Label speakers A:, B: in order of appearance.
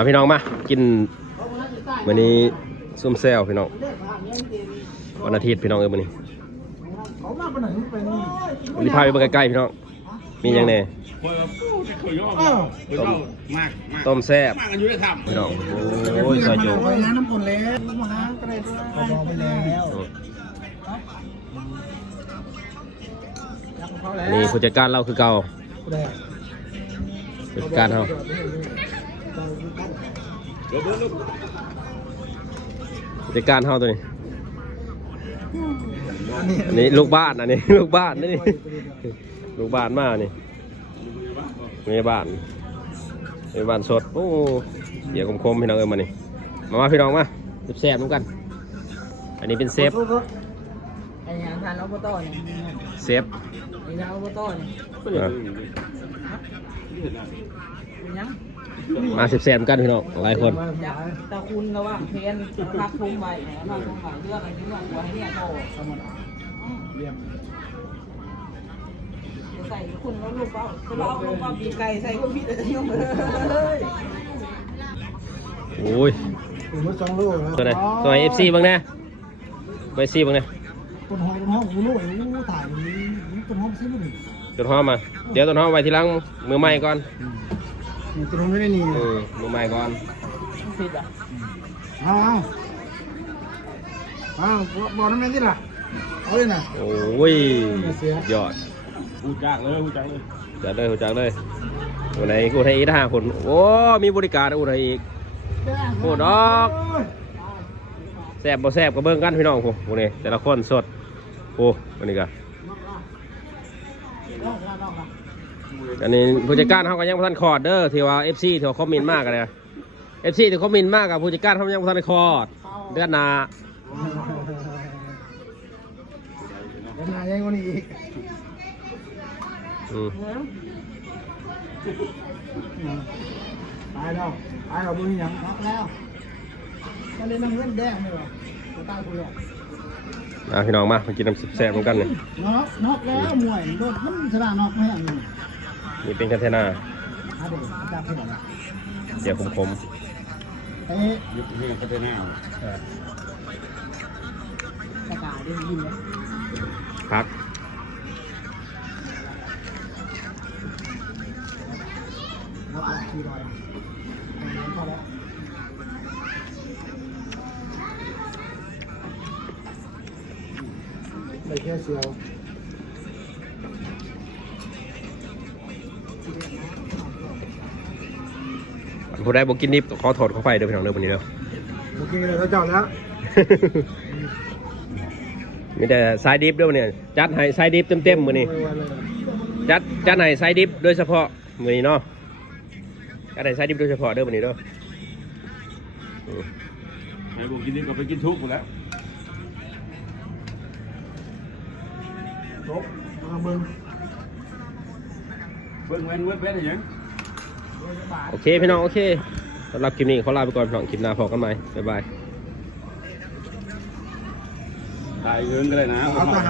A: มาพี่น้องมากินวันนี้ซุ่มแซวพี่น้องวันอาทิตย์พี่น้องเอ้ยวันนี้
B: เขามาปไปนี่
A: วันนี้พาไปเบิ่งใกล้ๆพี่น้องมียังแน่
C: คนเราเคยย่อ
B: เออ
C: เคยย่อม
A: ต้มแซ่บ
C: มากกันอยู่ได้ท
A: พี่น้องโอ้ยซอยจุ
B: น้ำปนแล้วมาหาได้ด้วยเขาบอกไปแล้ว
A: นี่ผู้จัดการเราคือเก่าผู้จัดการเขาำ
C: เดี๋ยวเดี๋ยวเดี๋ยว
A: ผู้จัดการเขาตัวนี้
B: นี่
A: อันนี้ลูกบ้านอันนี้ลูกบ้านนี่ลูกบ้านมานี่มีบ้านมีบ้านสดโอ้เดี๋ยวคมๆพี่น้องเอ้ยมานี่มามาพี่น้องมาแซ่บๆนุ่กัน อันนี้เป็นเซฟ
D: ไอ้ยังทานอบตเนี่ย
A: เซฟ
D: ไอ้ทานอบตเนี่ย
C: ก็อย่าลืมดิ
D: เป็นยัง
A: มาแซ่บๆกันพี่น้องหลายคน
D: อยากตะคุณระหว่างเพนพักทุ่มไว้ไหนพักทุ่มไว้เรื่องอะไรที่ว่าหัวให้เนี่ยโต
B: ธรรมดาเยี่ยม
D: ใส่คุณแล้วลูกเป้าคุณเอาลูกเป้าปีไก่ใส่คุณพี่จะยุ่งเลย
A: โอ้ย
B: ถึงรถสองลูก
A: ตัวไหนตัวไหนเอฟซีบ้างแน่ไปซีบ้างแน่
B: ต้นหอมต้นหอมกูรู้ไอ้กูถ่ายต้นหอมซื้อมาดิ
A: ต้นหอมมาเดี๋ยวต้นหอมไว้ทีหลังมือใหม่ก่อน
B: ต้นหอมไม่ได้นี่
A: เออมือใหม่ก่อน
D: ผิดอะ
B: อ้าวอ้าวบอกนั่นแม่ที่ล่ะเอาเลยนะ
A: โอ้ยยอด
C: พูดจากเลยพูดจากเลย
A: จัดเลยจัดเลยตัวไหนกูไทยอีกห้าคนโอ้มีบริการอุทัยอีกโอ้ดอกแซบบ่แซบก็เบิ่งกันพี่น้องผมพวกนี้แต่ละคนสดโอ้วันนี้ก็อันนี้ผู้จัดการเขาก็ยังบ่ทันคอร์ดเด้อที่ว่า FC ที่ว่าคอมเมนต์มากกันเลย FC ที่คอมเมนต์มากกับผู้จัดการเขายังบ่ทันได้คอร์ดเดือนหน้า
B: แล้วนายยังวันนี้อีก
A: อืม
B: ตายแล้วตายเอาบุญยังน็อกแล้วก็เลยนั่งเล่นแดงไม่หรอจะ ตายกูหรอก
A: อะพี่น้องมามากินน้ำแซ่บๆเหมือนกันนี่
B: น็อกนอกแล้วมวยโดนมันชนะนอกไม่อย่างนี้
A: นี่เป็นคันเทนา
B: อาเดี๋
A: ยวคมผม
B: เอ๊ะ
C: ยุบให้กันได้แน่
D: ประกาศได้ยินไหม
A: ๆพัก
B: น็อกแล้วที่ลอยแล้ว ได้แค่เสียว
A: ผู้ใดบ่กินนิบก็ขอโทษขอไปเด้อพี่น้องเด้อวันนี้เด้อ
B: โอเคเราเจ้าแล้ว
A: มีแต่สายดิฟด้วยเนี่ยจัดให้สายดิฟเต็มๆมือนี้จัดจัดให้สายดิฟโดยเฉพาะมือนี้เนาะจัดให้สายดิฟโดยเฉพาะเด้อมือนี้เด้ออืม
C: ไอ้ผมกินนี่ก็ไปกินทุกหมดแล้ว
B: จบมาเบิ้ง
C: เบิ้งเว้นเว้นเว้นอะไรอย่าง
A: โอเคพี่น้องโอเคสำหรับคลิปนี้ขอลาไปก่อนพี่น้องคลิปหน้าพอกันใหม่บ๊ายบาย
C: ตายเงินก็ได้นะ
B: เอาทหาร